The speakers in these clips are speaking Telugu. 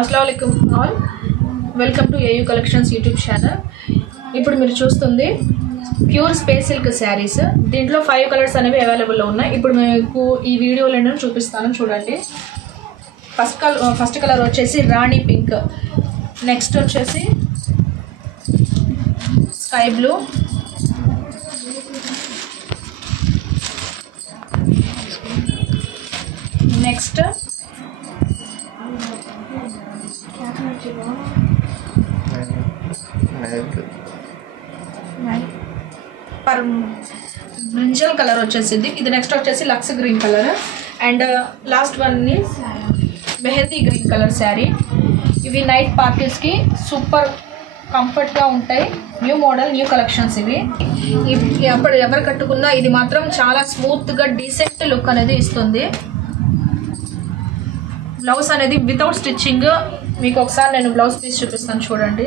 Assalamualaikum all. Welcome to AU Collections YouTube channel. ఇప్పుడు మీరు చూస్తుంది ప్యూర్ స్పేస్ సిల్క్ శారీస్. దీంట్లో 5 కలర్స్ అనేవి అవైలబుల్ లో ఉన్నాయి. ఇప్పుడు మీకు ఈ వీడియోలో నేను చూపిస్తాను చూడండి. ఫస్ట్ కలర్ వచ్చేసి రాణి పింక్, నెక్స్ట్ వచ్చేసి sky blue, next brinjal colour వచ్చేసింది. ఇది నెక్స్ట్ వచ్చేసి lux green colour and last one is mehndi green colour sari. ఇవి నైట్ పార్టీస్కి సూపర్ కంఫర్ట్గా ఉంటాయి. న్యూ మోడల్, న్యూ కలెక్షన్స్ ఇవి. అప్పుడు ఎవరు కట్టుకున్నా ఇది మాత్రం చాలా స్మూత్గా డీసెంట్ లుక్ అనేది ఇస్తుంది. బ్లౌజ్ అనేది వితౌట్ స్టిచ్చింగ్. మీకు ఒకసారి నేను బ్లౌజ్ పీస్ చూపిస్తాను చూడండి.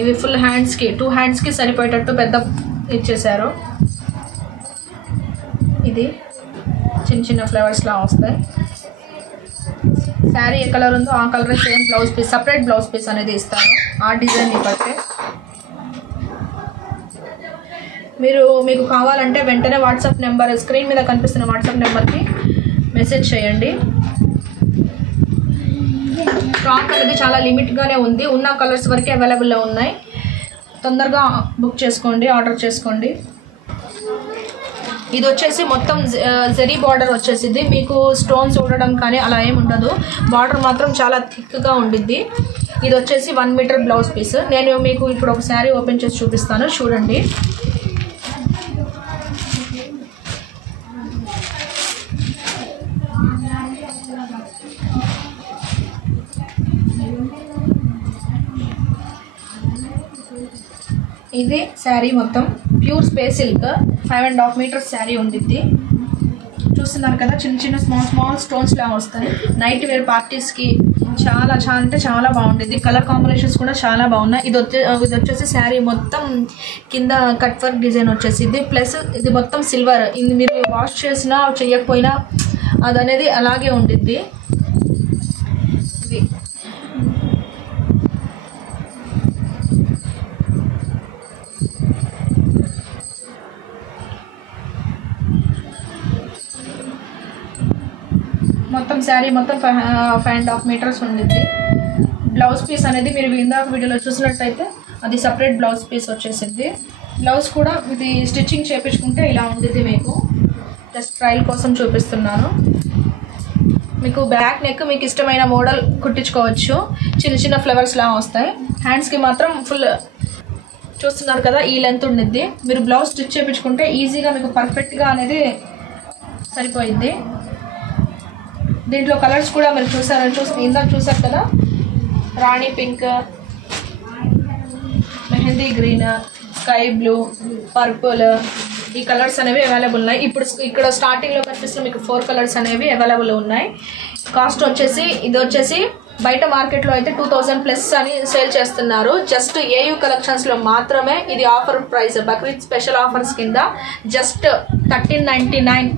ఇవి ఫుల్ హ్యాండ్స్కి, 2 హ్యాండ్స్కి సరిపోయేటట్టు పెద్ద ఇచ్చేసారు. ఇది చిన్న చిన్న ఫ్లవర్స్లా వస్తాయి. శారీ ఏ కలర్ ఉందో ఆ colour same blouse piece, separate blouse piece అనేది ఇస్తారు ఆ డిజైన్ బట్టి. మీకు కావాలంటే వెంటనే వాట్సాప్ నెంబర్, స్క్రీన్ మీద కనిపిస్తున్న వాట్సాప్ నెంబర్కి మెసేజ్ చేయండి. స్టాక్ అనేది చాలా లిమిట్గానే ఉంది. ఉన్న కలర్స్ వరకే అవైలబుల్లో ఉన్నాయి. తొందరగా బుక్ చేసుకోండి, ఆర్డర్ చేసుకోండి. ఇది వచ్చేసి మొత్తం జరీ బార్డర్ వచ్చేసింది. మీకు స్టోన్స్ ఉండడం కానీ అలా ఏమి ఉండదు. బార్డర్ మాత్రం చాలా థిక్గా ఉండిద్ది. ఇది వచ్చేసి 1 మీటర్ బ్లౌజ్ పీస్. నేను మీకు ఇప్పుడు ఒక శారీ ఓపెన్ చేసి చూపిస్తాను చూడండి. ఇది శారీ మొత్తం pure space silk 5.5 metres sari ఉండిద్ది. చూస్తున్నారు కదా, చిన్న చిన్న స్మాల్ స్టోన్స్ లా వస్తాయి. నైట్ వేర్ పార్టీస్కి చాలా అంటే చాలా బాగుంటుంది. కలర్ కాంబినేషన్స్ కూడా చాలా బాగున్నాయి. ఇది వచ్చేసి శారీ మొత్తం కింద కట్ వర్క్ డిజైన్ వచ్చేసింది. ప్లస్ ఇది మొత్తం సిల్వర్. ఇది మీరు వాష్ చేసినా చేయకపోయినా అది అనేది అలాగే ఉండిద్ది. ఇది మొత్తం శారీ మొత్తం 5.5 మీటర్స్ ఉండిద్ది. బ్లౌజ్ పీస్ అనేది మీరు ఇందాక వీడియోలో చూసినట్టయితే అది సపరేట్ బ్లౌజ్ పీస్ వచ్చేసింది. బ్లౌజ్ కూడా ఇది స్టిచ్చింగ్ చేయించుకుంటే ఇలా ఉండిద్ది. మీకు జస్ట్ ట్రయల్ కోసం చూపిస్తున్నాను. మీకు బ్యాక్ నెక్ మీకు ఇష్టమైన మోడల్ కుట్టించుకోవచ్చు. చిన్న చిన్న ఫ్లవర్స్ లా వస్తాయి. హ్యాండ్స్కి మాత్రం ఫుల్ చూస్తున్నారు కదా ఈ లెంత్ ఉండిద్ది. మీరు బ్లౌజ్ స్టిచ్ చేయించుకుంటే ఈజీగా మీకు పర్ఫెక్ట్గా అనేది సరిపోయింది. దీంట్లో కలర్స్ కూడా మీరు ఇందాక చూసారు కదా, rani pink, mehndi green, sky blue, purple, ఈ కలర్స్ అనేవి అవైలబుల్ ఉన్నాయి. ఇప్పుడు ఇక్కడ స్టార్టింగ్లో కనిపిస్తున్న మీకు 4 కలర్స్ అనేవి అవైలబుల్ ఉన్నాయి. కాస్ట్ వచ్చేసి ఇది వచ్చేసి బయట మార్కెట్లో అయితే 2000+ అని సేల్ చేస్తున్నారు. జస్ట్ AU కలెక్షన్స్లో మాత్రమే ఇది offer price. Bakrid special offers కింద జస్ట్ 1399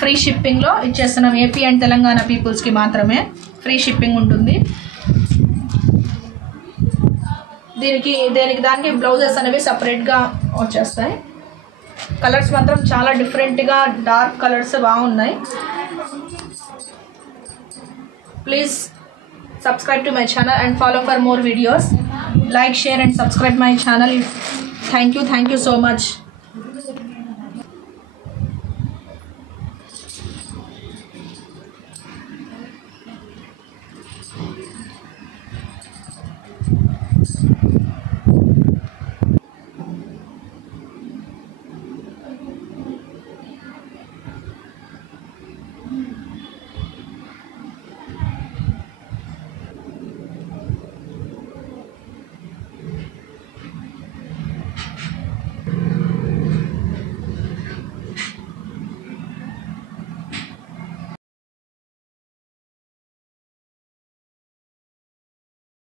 ఫ్రీ షిప్పింగ్లో ఇచ్చేస్తున్నాం. ఏపీ అండ్ తెలంగాణ పీపుల్స్కి మాత్రమే ఫ్రీ షిప్పింగ్ ఉంటుంది. దానికి బ్లౌజెస్ అనేవి సపరేట్గా వచ్చేస్తాయి. కలర్స్ మాత్రం చాలా డిఫరెంట్గా డార్క్ కలర్స్ బాగున్నాయి. Please subscribe to my channel and follow for more videos. Like, share and subscribe my channel. Thank you so much.